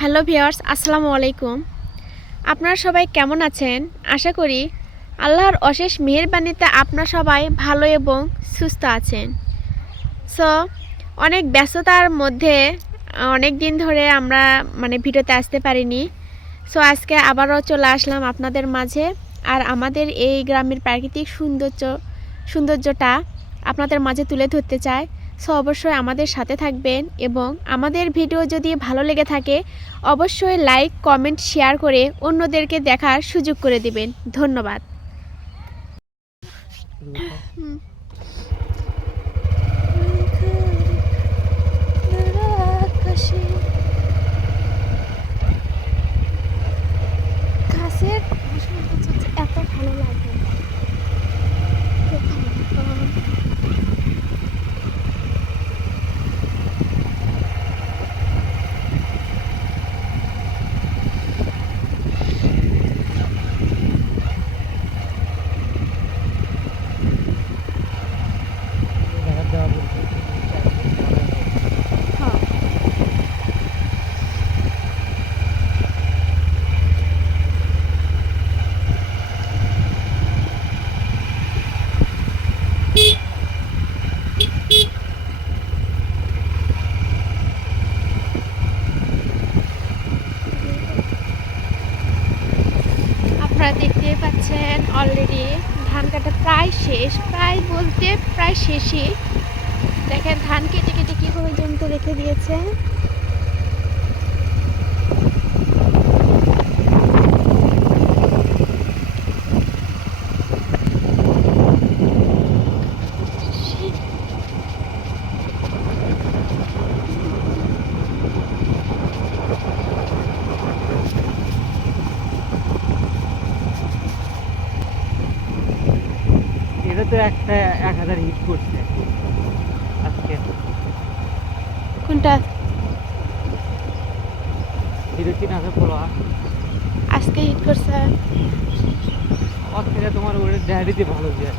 Hello viewers, আসসালামু আলাইকুম। আপনারা সবাই কেমন আছেন? আশা করি আল্লাহর অশেষ মেহেরবানিতে আপনারা সবাই ভালো এবং সুস্থ আছেন। সো অনেক ব্যস্ততার মধ্যে অনেক দিন ধরে আমরা ভিডিওতে আসতে পারিনি। সো আজকে আবারও চলে আসলাম আপনাদের মাঝে। আর আমাদের এই গ্রামের প্রাকৃতিক সৌন্দর্যটা আপনাদের মাঝে তুলে ধরতে চাই। সো অবশ্যই আমাদের সাথে থাকবেন এবং আমাদের ভিডিও যদি ভালো লেগে থাকে অবশ্যই লাইক, কমেন্ট, শেয়ার করে অন্যদেরকে দেখার সুযোগ করে দিবেন। ধন্যবাদ। গাছের এত ভালো লাগে। আপনারা দেখতেই পাচ্ছেন অলরেডি ধান কাটা প্রায় শেষ, প্রায় বলতে প্রায় শেষই। দেখেন ধান কেটে কেটে কীভাবে জমিতে রেখে দিয়েছে। এটা তো একটা 1000 হিট করছে আজকে। কোনটা? হিরো 3000 পোলা আজকে হিট করছে। অস্ট্রেলিয়া তোমার ওটা ড্যাডিতে ভালো যায়।